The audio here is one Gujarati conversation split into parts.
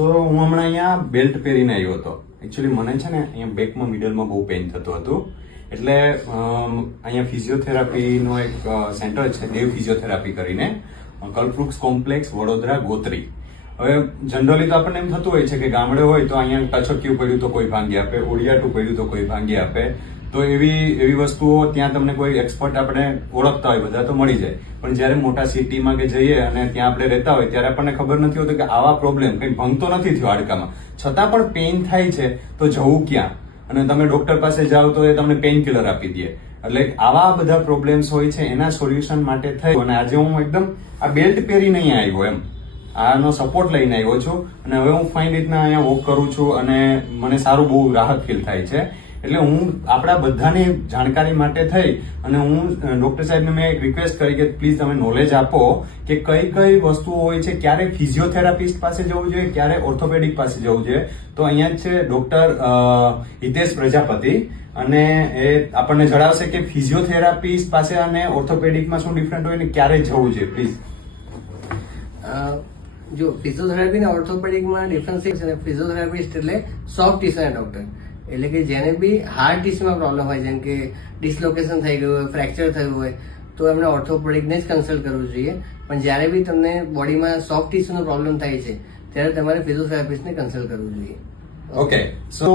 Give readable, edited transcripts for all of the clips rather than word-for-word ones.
સો હું હમણાં અહીંયા બેલ્ટ પહેરીને આવ્યો હતો. એકચ્યુઅલી મને છે ને અહીંયા બેકમાં મિડલમાં બહુ પેઇન થતું હતું, એટલે અહીંયા ફિઝિયોથેરાપીનો એક સેન્ટર છે, દેવ ફિઝિયોથેરાપી કરીને, કલ્પવૃક્ષ કોમ્પ્લેક્સ, વડોદરા, ગોત્રી. હવે જનરલી તો આપણને એમ થતું હોય છે કે ગામડે હોય તો અહીંયા ટચક્યું પડ્યું તો કોઈ ભાંગી આપે, ઓડિયાટું પડ્યું તો કોઈ ભાંગી આપે, તો એવી વસ્તુઓ ત્યાં તમને કોઈ એક્સપર્ટ આપણે ઓળખતા હોય બધા તો મળી જાય. પણ જયારે મોટા સિટીમાં કે જઈએ અને ત્યાં આપણે રહેતા હોય ત્યારે આપણને ખબર નથી હોતું કે આવા પ્રોબ્લેમ કઈ ભંગતો નથી થયો હાડકામાં, છતાં પણ પેઇન થાય છે તો જવું ક્યાં? અને તમે ડોક્ટર પાસે જાઓ તો એ તમને પેઇન કિલર આપી દે. એટલે આવા બધા પ્રોબ્લેમ્સ હોય છે, એના સોલ્યુશન માટે થઈ અને આજે હું એકદમ આ બેલ્ટ પહેરીને અહીંયા આવ્યો, એમ આનો સપોર્ટ લઈને આવ્યો છું અને હવે હું ફાઇન રીતના અહીંયા વોક કરું છું અને મને સારું બહુ રાહત ફીલ થાય છે. એટલે હું આપણા બધાની જાણકારી માટે થઈ અને હું ડોક્ટર સાહેબને મેં એક રિક્વેસ્ટ કરી કે પ્લીઝ તમે નોલેજ આપો કે કઈ કઈ વસ્તુઓ હોય છે, ક્યારે ફિઝિયોથેરાપિસ્ટ પાસે જવું જોઈએ, ક્યારે ઓર્થોપેડિક પાસે જવું જોઈએ. તો અહીંયા જ છે ડોક્ટર હિતેશ પ્રજાપતિ અને એ આપણને જણાવશે કે ફિઝિયોથેરાપિસ્ટ પાસે અને ઓર્થોપેડિકમાં શું ડિફરન્ટ હોય ને ક્યારે જવું જોઈએ. પ્લીઝ. જો ફિઝિયોથેરાપી અને ઓર્થોપેડિકમાં ડિફરન્સ છે ને, ફિઝિયોથેરાપિસ્ટ એટલે સોફ્ટ ટિશ્યુના ડોક્ટર, એટલે કે જેને બી હાર્ડ ટિશ્યુમાં પ્રોબ્લેમ હોય, જેમ કે ડિસલોકેશન થઈ ગયું હોય, ફ્રેક્ચર થયું હોય, તો એમને ઓર્થોપેડિકને જ કન્સલ્ટ કરવું જોઈએ. પણ જ્યારે બી તમને બોડીમાં સોફ્ટ ટિશ્યુનો પ્રોબ્લેમ થાય છે ત્યારે તમારે ફિઝિયોથેરાપિસ્ટને કન્સલ્ટ કરવું જોઈએ. ઓકે, સો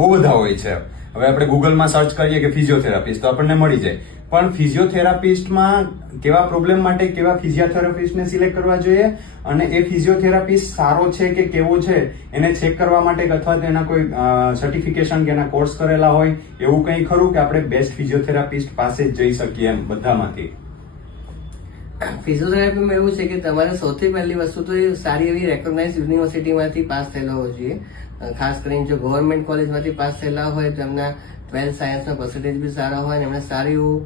બહુ બધા હોય છે. હવે આપણે ગૂગલમાં સર્ચ કરીએ કે ફિઝિયોથેરાપિસ્ટ તો આપણને મળી જાય, પણ ફિઝિયોથેરાપિસ્ટમાં કેવા પ્રોબ્લેમ માટે કેવા ફિઝિયોથેરાપિસ્ટને સિલેક્ટ કરવા જોઈએ અને એ ફિઝિયોથેરાપિસ્ટ સારો છે કે કેવો છે એને ચેક કરવા માટે અથવા તો એના કોઈ સર્ટિફિકેશન કે એના કોર્સ કરેલા હોય એવું કંઈ ખરું કે આપણે બેસ્ટ ફિઝિયોથેરાપિસ્ટ પાસે જ જઈ શકીએ એમ બધામાંથી? ફિઝિયોથેરાપીમાં એવું છે કે તમારે સૌથી પહેલી વસ્તુ તો એ સારી એવી રેકોગ્નાઇઝ યુનિવર્સિટીમાંથી પાસ થયેલો હોવો જોઈએ. ખાસ કરીને જો ગવર્મેન્ટ કોલેજમાંથી પાસ થયેલા હોય તો એમના 12th સાયન્સના પર્સન્ટેજ બી સારા હોય અને એમણે સારું એવું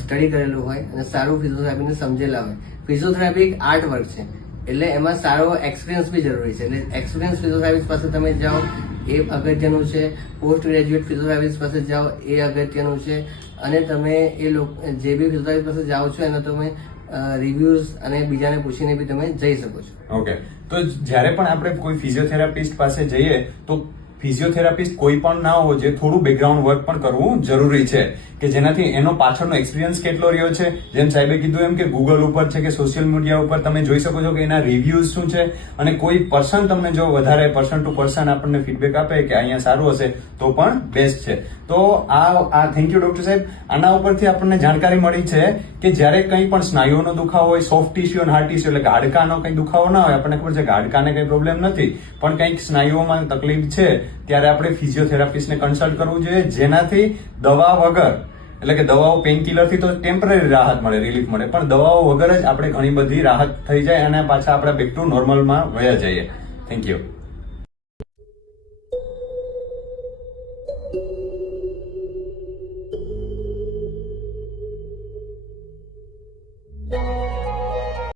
સ્ટડી કરેલું હોય અને સારું ફિઝિયોથેરાપીને સમજેલા હોય. ફિઝિયોથેરાપી એક આર્ટ વર્ક છે, એટલે એમાં સારો એક્સપિરિયન્સ બી જરૂરી છે. એટલે એક્સપિરિયન્સ ફિઝિયોથેરાપિસ્ટ પાસે તમે જાઓ એ અગત્યનું છે, પોસ્ટ ગ્રેજ્યુએટ ફિઝિયોથેરાપિસ્ટ પાસે જાઓ એ અગત્યનું છે, અને તમે એ લોકો જે બી ફિઝિયોથેરાપિસ્ટ પાસે જાઓ છો એનો તમે રિવ્યુઝ અને બીજાને પૂછીને બી તમે જઈ શકો છો. ઓકે, તો જ્યારે પણ આપણે કોઈ ફિઝિયોથેરાપિસ્ટ પાસે જઈએ તો ફિઝિયોથેરાપિસ્ટ કોઈ પણ ના હોવો જોઈએ, થોડું બેકગ્રાઉન્ડ વર્ક પણ કરવું જરૂરી છે કે જેનાથી એનો પાછળનો એક્સપિરિયન્સ કેટલો રહ્યો છે. જેમ સાહેબે કીધું એમ કે ગૂગલ ઉપર છે કે સોશિયલ મીડિયા ઉપર તમે જોઈ શકો છો કે એના રિવ્યુઝ શું છે, અને કોઈ પર્સન તમને જો વધારે પર્સન ટુ પર્સન આપણને ફીડબેક આપે કે અહીંયા સારું હશે તો પણ બેસ્ટ છે. તો આ થેન્ક યુ ડોક્ટર સાહેબ. આના ઉપરથી આપણને જાણકારી મળી છે કે જ્યારે કંઈ પણ સ્નાયુઓનો દુખાવો હોય, સોફ્ટ ટિશ્યુ અને હાર્ડ ટિશ્યુ એટલે કે હાડકાનો કંઈ દુખાવો ના હોય, આપણને ખબર છે કે હાડકાને કંઈ પ્રોબ્લેમ નથી, પણ કંઈક સ્નાયુઓમાં તકલીફ છે ત્યારે આપણે ફિઝિયોથેરાપિસ્ટને કન્સલ્ટ કરવું જોઈએ, જેનાથી દવા વગર, એટલે કે દવાઓ પેઇન કિલરથી તો ટેમ્પરરી રાહત મળે, રિલીફ મળે, પણ દવાઓ વગર જ આપણે ઘણી બધી રાહત થઈ જાય અને પાછા આપણે બેક ટુ નોર્મલમાં વયા જઈએ. Thank you.